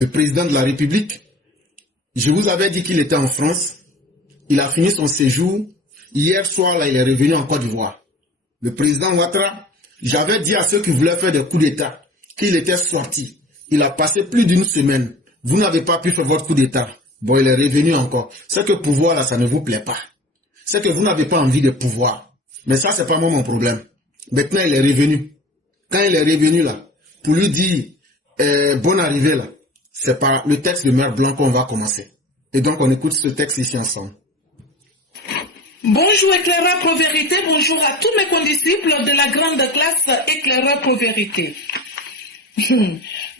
le président de la République, je vous avais dit qu'il était en France. Il a fini son séjour. Hier soir, là, il est revenu en Côte d'Ivoire. Le président Ouattara, j'avais dit à ceux qui voulaient faire des coups d'État qu'il était sorti. Il a passé plus d'une semaine. Vous n'avez pas pu faire votre coup d'État. Bon, il est revenu encore. C'est que pouvoir, là, ça ne vous plaît pas. C'est que vous n'avez pas envie de pouvoir. Mais ça, c'est pas moi mon problème. Maintenant, il est revenu. Quand il est revenu, là, pour lui dire bonne arrivée, là, c'est par le texte de Mère Blanc qu'on va commencer. Et donc, on écoute ce texte ici ensemble. Bonjour éclaireur pour vérité, bonjour à tous mes condisciples de la grande classe éclaireur pour vérité.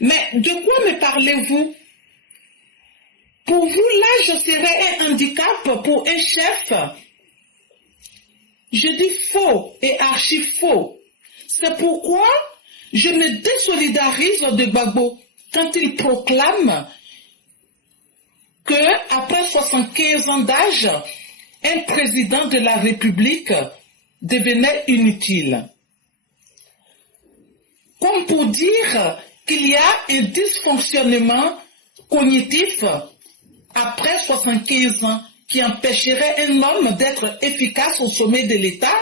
Mais de quoi me parlez-vous? Pour vous, l'âge serait un handicap pour un chef? Je dis faux et archi faux. C'est pourquoi je me désolidarise de Gbagbo quand il proclame que après 75 ans d'âge, un président de la République devenait inutile. Comme pour dire qu'il y a un dysfonctionnement cognitif après 75 ans qui empêcherait un homme d'être efficace au sommet de l'État?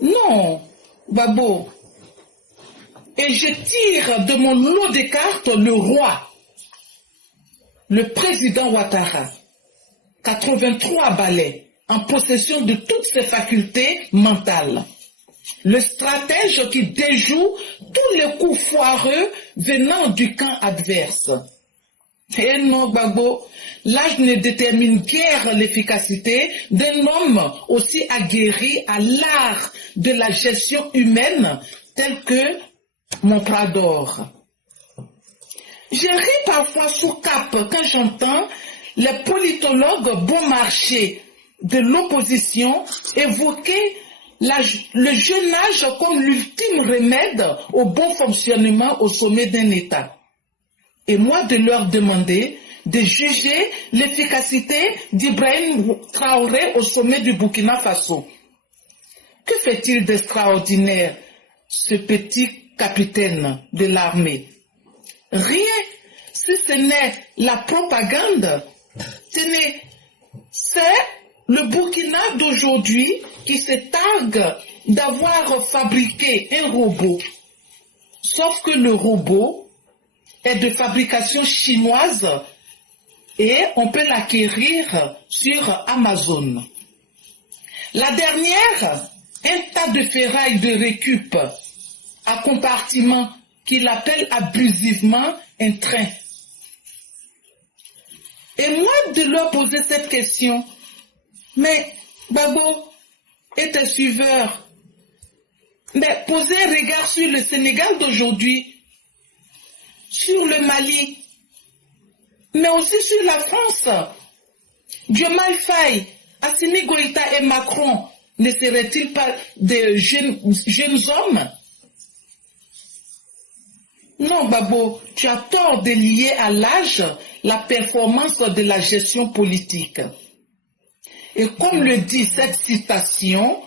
Non, Babo. Et je tire de mon lot de cartes le roi, le président Ouattara, 83 balais, en possession de toutes ses facultés mentales. Le stratège qui déjoue tous les coups foireux venant du camp adverse. Et non, Gbagbo, l'âge ne détermine guère l'efficacité d'un homme aussi aguerri à l'art de la gestion humaine tel que mon Prador. Je ris parfois sous cape quand j'entends les politologues bon marché de l'opposition évoquer le jeune âge comme l'ultime remède au bon fonctionnement au sommet d'un État. Et moi de leur demander de juger l'efficacité d'Ibrahim Traoré au sommet du Burkina Faso. Que fait-il d'extraordinaire, ce petit capitaine de l'armée? Rien, si ce n'est la propagande. C'est le Burkina d'aujourd'hui qui se targue d'avoir fabriqué un robot. Sauf que le robot est de fabrication chinoise et on peut l'acquérir sur Amazon. La dernière, un tas de ferraille de récup à compartiment qu'il appelle abusivement un train. Et moi de leur poser cette question, mais Babo et tes suiveurs, mais posez un regard sur le Sénégal d'aujourd'hui, sur le Mali, mais aussi sur la France. Diomaye Faye, Assimi Goïta et Macron ne seraient-ils pas des jeunes hommes? Non, Babo, tu as tort de lier à l'âge la performance de la gestion politique. Et comme le dit cette citation,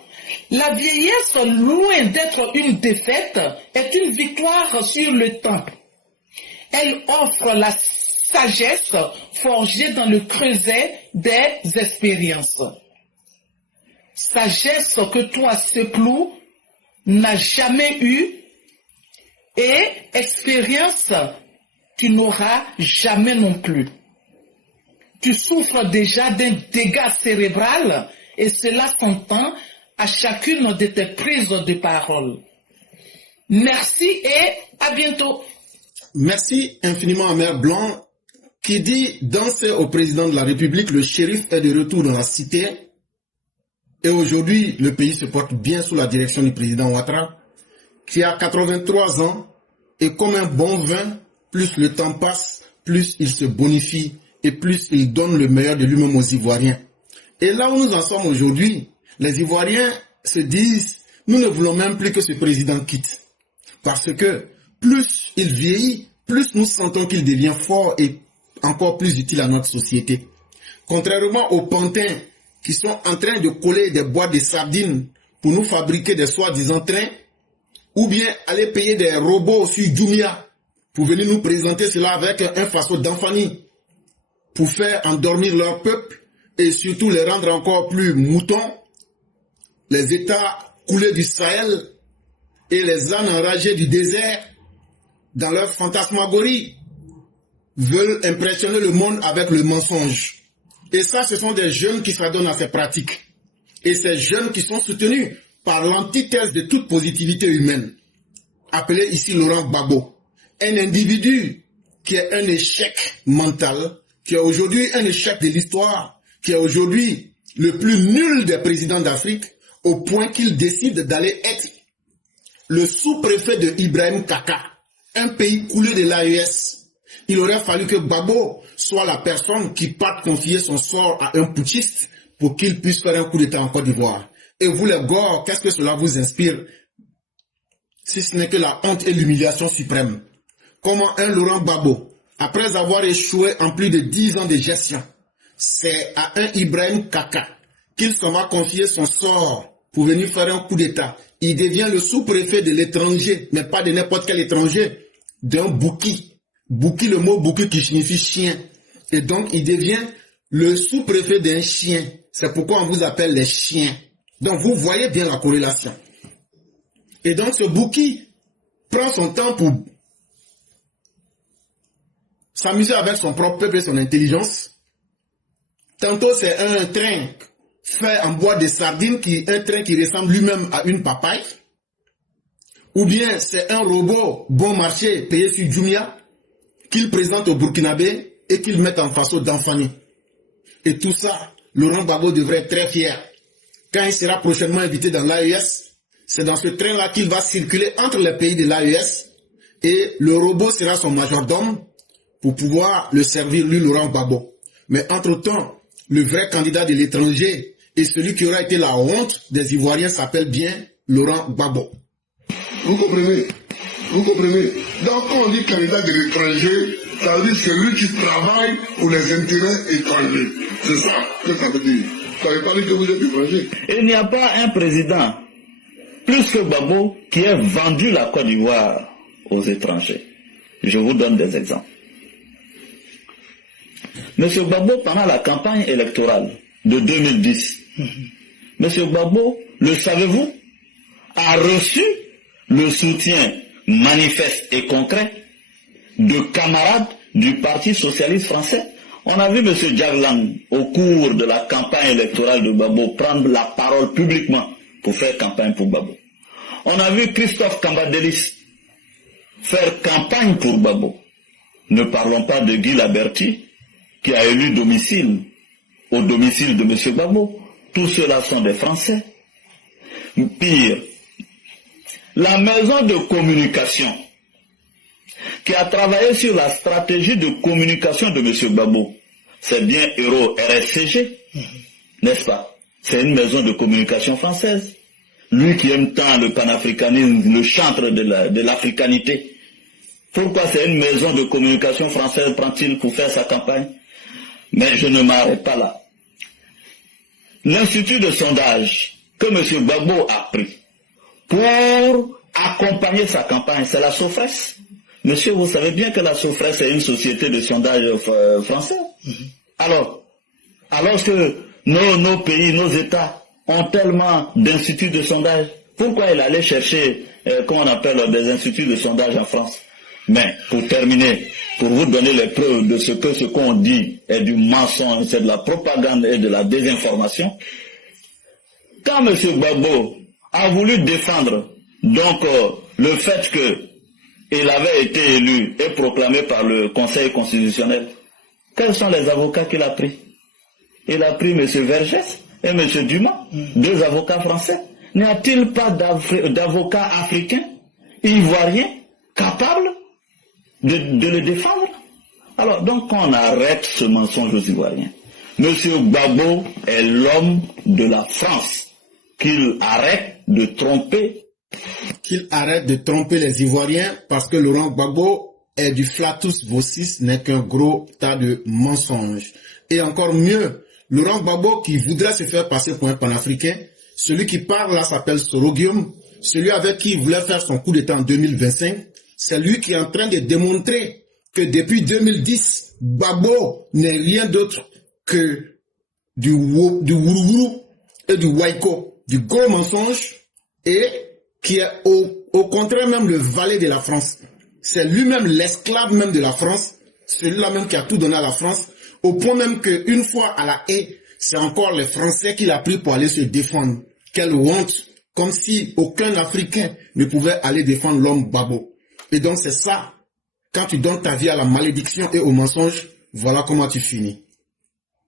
la vieillesse, loin d'être une défaite, est une victoire sur le temps. Elle offre la sagesse forgée dans le creuset des expériences. Sagesse que toi, Seplou, n'as jamais eue et expérience tu n'auras jamais non plus. Tu souffres déjà d'un dégât cérébral et cela s'entend à chacune de tes prises de parole. Merci et à bientôt. Merci infiniment à Mère Blanc qui dit danser au président de la République, le shérif est de retour dans la cité et aujourd'hui le pays se porte bien sous la direction du président Ouattara qui a 83 ans et comme un bon vin, plus le temps passe, plus il se bonifie et plus il donne le meilleur de lui-même aux Ivoiriens. Et là où nous en sommes aujourd'hui, les Ivoiriens se disent, nous ne voulons même plus que ce président quitte. Parce que plus il vieillit, plus nous sentons qu'il devient fort et encore plus utile à notre société. Contrairement aux pantins qui sont en train de coller des boîtes de sardines pour nous fabriquer des soi-disant trains, ou bien aller payer des robots sur Jumia pour venir nous présenter cela avec un façon d'enfanie, pour faire endormir leur peuple et surtout les rendre encore plus moutons, les États coulés du Sahel et les ânes enragés du désert, dans leur fantasmagorie, veulent impressionner le monde avec le mensonge. Et ça, ce sont des jeunes qui s'adonnent à ces pratiques. Et ces jeunes qui sont soutenus par l'antithèse de toute positivité humaine, appelé ici Laurent Gbagbo, un individu qui est un échec mental, qui est aujourd'hui un échec de l'histoire, qui est aujourd'hui le plus nul des présidents d'Afrique, au point qu'il décide d'aller être le sous-préfet de Ibrahim Kaka, un pays coulé de l'AES. Il aurait fallu que Gbagbo soit la personne qui parte confier son sort à un putschiste pour qu'il puisse faire un coup d'État en Côte d'Ivoire. Et vous les gars, qu'est-ce que cela vous inspire, si ce n'est que la honte et l'humiliation suprême? Comment un Laurent Gbagbo, après avoir échoué en plus de 10 ans de gestion, c'est à un Ibrahim Kaka qu'il s'en va confier son sort pour venir faire un coup d'État. Il devient le sous-préfet de l'étranger, mais pas de n'importe quel étranger, d'un Bouki. Bouki, le mot Bouki qui signifie chien. Et donc, il devient le sous-préfet d'un chien. C'est pourquoi on vous appelle les chiens. Donc, vous voyez bien la corrélation. Et donc, ce Bouki prend son temps pour s'amuser avec son propre peuple et son intelligence. Tantôt, c'est un train fait en bois de sardines, un train qui ressemble lui-même à une papaye. Ou bien, c'est un robot bon marché payé sur Jumia qu'il présente au Burkinabé et qu'il met en façon d'enfanie. Et tout ça, Laurent Gbagbo devrait être très fier. Quand il sera prochainement invité dans l'AES, c'est dans ce train-là qu'il va circuler entre les pays de l'AES et le robot sera son majordome pour pouvoir le servir, lui, Laurent Gbagbo. Mais entre-temps, le vrai candidat de l'étranger et celui qui aura été la honte des Ivoiriens s'appelle bien Laurent Gbagbo. Vous comprenez? Vous comprenez? Donc quand on dit candidat de l'étranger, ça veut dire celui qui travaille pour les intérêts étrangers. C'est ça que ça veut dire. Ça veut pas dire que vous êtes étranger. Il n'y a pas un président plus que Gbagbo qui ait vendu la Côte d'Ivoire aux étrangers. Je vous donne des exemples. Monsieur Gbagbo, pendant la campagne électorale de 2010, Monsieur Gbagbo, le savez-vous, a reçu le soutien manifeste et concret de camarades du Parti socialiste français. On a vu M. Diaglang, au cours de la campagne électorale de Gbagbo, prendre la parole publiquement pour faire campagne pour Gbagbo. On a vu Christophe Cambadélis faire campagne pour Gbagbo. Ne parlons pas de Guy Laberty, qui a élu domicile au domicile de M. Gbagbo. Tous ceux-là sont des Français. Pire, la maison de communication qui a travaillé sur la stratégie de communication de M. Gbagbo, c'est bien Euro RSCG, n'est-ce pas? C'est une maison de communication française. Lui qui aime tant le panafricanisme, le chantre de l'africanité. Pourquoi c'est une maison de communication française prend-il pour faire sa campagne? Mais je ne m'arrête pas là. L'institut de sondage que M. Gbagbo a pris pour accompagner sa campagne, c'est la Sofres. Monsieur, vous savez bien que la Sofres est une société de sondage française. Alors que nos pays, nos États ont tellement d'instituts de sondage, pourquoi il allait chercher, comment on appelle, des instituts de sondage en France? Mais pour terminer, pour vous donner les preuves de ce qu'on dit est du mensonge, c'est de la propagande et de la désinformation, quand M. Gbagbo a voulu défendre donc le fait qu'il avait été élu et proclamé par le Conseil constitutionnel, quels sont les avocats qu'il a pris? Il a pris M. Vergès et M. Dumas, deux avocats français. N'y a-t-il pas d'avocats africains, ivoiriens, capables de le défendre? Alors, donc, on arrête ce mensonge aux Ivoiriens. M. Gbagbo est l'homme de la France. Qu'il arrête de tromper. Qu'il arrête de tromper les Ivoiriens parce que Laurent Gbagbo est du flatus vocis, n'est qu'un gros tas de mensonges. Et encore mieux, Laurent Gbagbo qui voudrait se faire passer pour un panafricain, celui qui parle là s'appelle Sorogium, celui avec qui il voulait faire son coup d'État en 2025, C'est lui qui est en train de démontrer que depuis 2010, Gbagbo n'est rien d'autre que du Wourourou et du Waiko, du gros mensonge, et qui est au contraire même le valet de la France. C'est lui-même l'esclave même de la France, celui-là même qui a tout donné à la France, au point même qu'une fois à la haie, c'est encore les Français qui l'a pris pour aller se défendre. Quelle honte! Comme si aucun Africain ne pouvait aller défendre l'homme Gbagbo. Et donc c'est ça, quand tu donnes ta vie à la malédiction et au mensonge, voilà comment tu finis.